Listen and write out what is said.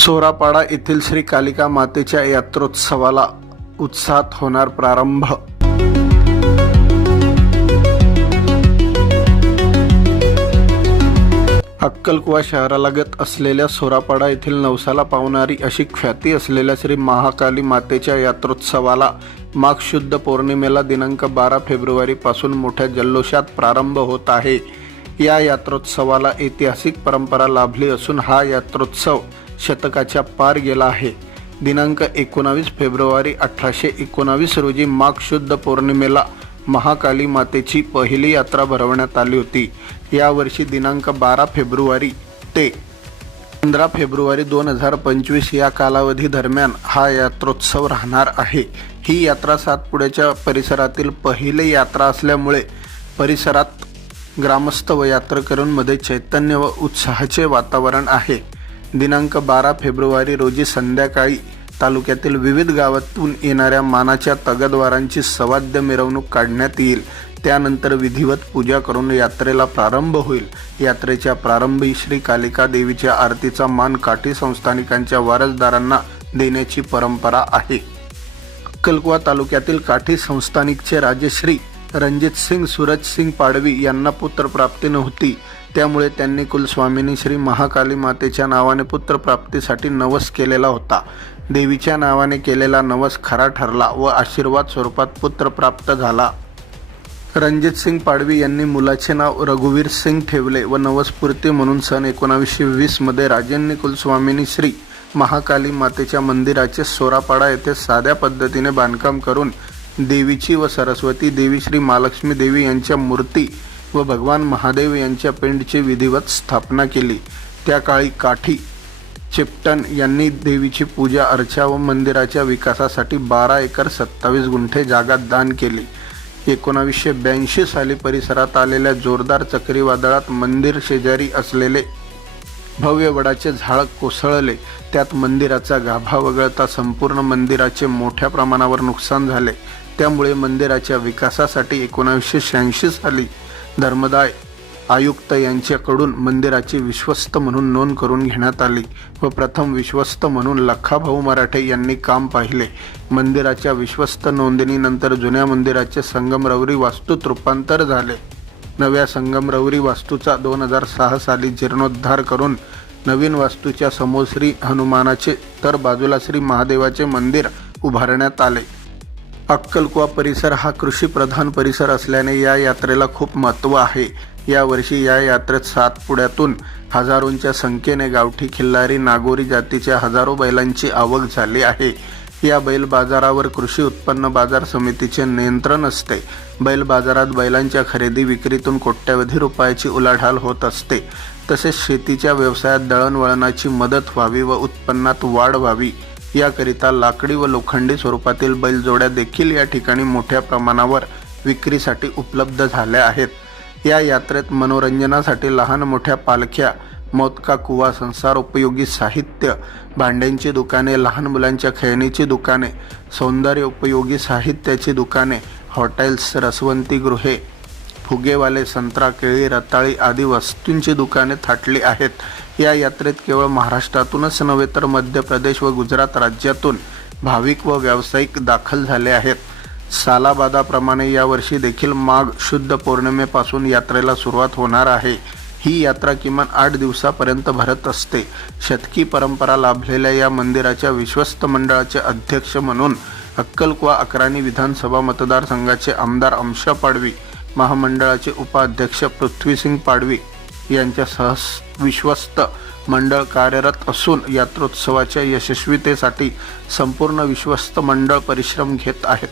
सोरापाडा येथील श्री कालिका मातेच्या यात्रोत्सवाला उत्साहात होणार प्रारंभ. अक्कलकुवा शहरालगत असलेल्या सोरापाडा येथील नवसाला पावणारी अशी ख्याती असलेल्या श्री महाकाली मातेच्या यात्रोत्सवाला माघ शुद्ध पौर्णिमेला दिनांक बारा फेब्रुवारीपासून मोठ्या जल्लोषात प्रारंभ होत आहे. या यात्रोत्सवाला ऐतिहासिक परंपरा लाभली असून हा यात्रोत्सव शतकाच्या पार गेला आहे. दिनांक एकोणावीस फेब्रुवारी अठराशे एकोणावीस रोजी माघ शुद्ध पौर्णिमेला महाकाली मातेची पहिली यात्रा भरवण्यात आली होती. यावर्षी दिनांक बारा फेब्रुवारी ते पंधरा फेब्रुवारी दोन हजार पंचवीस या कालावधी दरम्यान हा यात्रोत्सव राहणार आहे. ही यात्रा सातपुड्याच्या परिसरातील पहिली यात्रा असल्यामुळे परिसरात ग्रामस्थ व यात्रेकरूंमध्ये चैतन्य व उत्साहाचे वातावरण आहे. दिनांक बारा फेब्रुवारी रोजी संध्याकाळी तालुक्यातील विविध गावातून येणाऱ्या मानाच्या तगदवारांची सवाद्य मिरवणूक काढण्यात येईल. त्यानंतर विधिवत पूजा करून यात्रेला प्रारंभ होईल. यात्रेच्या प्रारंभी श्री कालिका देवीच्या आरतीचा मान काठी संस्थानिकांच्या वारसदारांना देण्याची परंपरा आहे. अक्कलकुवा तालुक्यातील काठी संस्थानिकचे राजश्री रणजित सिंग सूरज सिंग पाडवी यांना पुत्रप्राप्ती नव्हती. त्यामुळे त्यांनी कुलस्वामिनी श्री महाकाली मातेच्या नावाने पुत्रप्राप्तीसाठी नवस केलेला होता. देवीच्या नावाने केलेला नवस खरा ठरला व आशीर्वाद स्वरूपात पुत्र प्राप्त झाला. रणजित सिंग पाडवी यांनी मुलाचे नाव रघुवीर सिंग ठेवले व नवसपूर्ती म्हणून सन एकोणावीसशे वीसमध्ये राजेंनी कुलस्वामिनी श्री महाकाली मातेच्या मंदिराचे सोरापाडा येथे साध्या पद्धतीने बांधकाम करून देवीची व सरस्वती देवी श्री महालक्ष्मी देवी यांच्या मूर्ती व भगवान महादेव यांच्या पिंडची विधिवत स्थापना केली. त्या काळी काठी चिपटन यांनी देवीची पूजा अर्चा व मंदिराच्या विकासासाठी बारा एकर सत्तावीस गुंठे जागा दान केली. एकोणावीसशे ब्याऐंशी साली परिसरात आलेल्या जोरदार चक्रीवादळात मंदिर शेजारी असलेले भव्य वडाचे झाड कोसळले. त्यात मंदिराचा गाभा वगळता संपूर्ण मंदिराचे मोठ्या प्रमाणावर नुकसान झाले. त्यामुळे मंदिराच्या विकासासाठी एकोणावीसशे शहाऐंशी साली धर्मदाय आयुक्त यांच्याकडून मंदिराची विश्वस्त म्हणून नोंद करून घेण्यात आली व प्रथम विश्वस्त म्हणून लखाभाऊ मराठे यांनी काम पाहिले. मंदिराच्या विश्वस्त नोंदणीनंतर जुन्या मंदिराचे संगमरवरी वास्तूत रूपांतर झाले. नव्या संगमरवरी वास्तूचा दोन हजार सहा साली जीर्णोद्धार करून नवीन वास्तूच्या समोर श्री हनुमानाचे तर बाजूला श्री महादेवाचे मंदिर उभारण्यात आले. अक्कलकुवा परिसर हा कृषीप्रधान परिसर असल्याने या यात्रेला खूप महत्त्व आहे. यावर्षी या यात्रेत सातपुड्यातून हजारोंच्या संख्येने गावठी खिल्लारी नागोरी जातीच्या हजारो बैलांची आवक झाली आहे. या बैल बाजारावर कृषी उत्पन्न बाजार समितीचे नियंत्रण असते. बैल बाजारात बैलांच्या खरेदी विक्रीतून कोट्यवधी रुपयाची उलाढाल होत असते. तसेच शेतीच्या व्यवसायात दळणवळणाची मदत व्हावी व उत्पन्नात वाढ व्हावी. याकरिता लाकडी व लोखंडी स्वरूपातील बैलजोड्या देखील या ठिकाणी मोठ्या प्रमाणावर विक्रीसाठी उपलब्ध झाल्या आहेत. या यात्रेत मनोरंजनासाठी लहान मोठ्या पालख्या मोदका कुवा संसार उपयोगी साहित्य भांड्यांची दुकाने लहान मुलांच्या खेळणीची दुकाने सौंदर्य उपयोगी साहित्याची दुकाने हॉटेल्स रसवंती गृहे फुगेवाले संत्रा केळी रताळी आदी वस्तूंची दुकाने थाटली आहेत. या यात्रेत केवळ महाराष्ट्रातूनच नव्हे तर मध्य प्रदेश व गुजरात राज्यातून भाविक व व्यावसायिक दाखल झाले आहेत. सालाबादाप्रमाणे यावर्षी देखील माघ शुद्ध पौर्णिमेपासून यात्रेला सुरुवात होणार आहे. ही यात्रा किमान आठ दिवसापर्यंत भरत असते. शतकी परंपरा लाभलेल्या या मंदिराच्या विश्वस्त मंडळाचे अध्यक्ष म्हणून अक्कलकुवा अकराणी विधानसभा मतदारसंघाचे आमदार अंशा पाडवी महामंडळाचे उपाध्यक्ष पृथ्वीसिंग पाडवी यांच्या सहस विश्वस्त मंडळ कार्यरत असून यात्रोत्सवाच्या यशस्वीतेसाठी संपूर्ण विश्वस्त मंडळ परिश्रम घेत आहेत.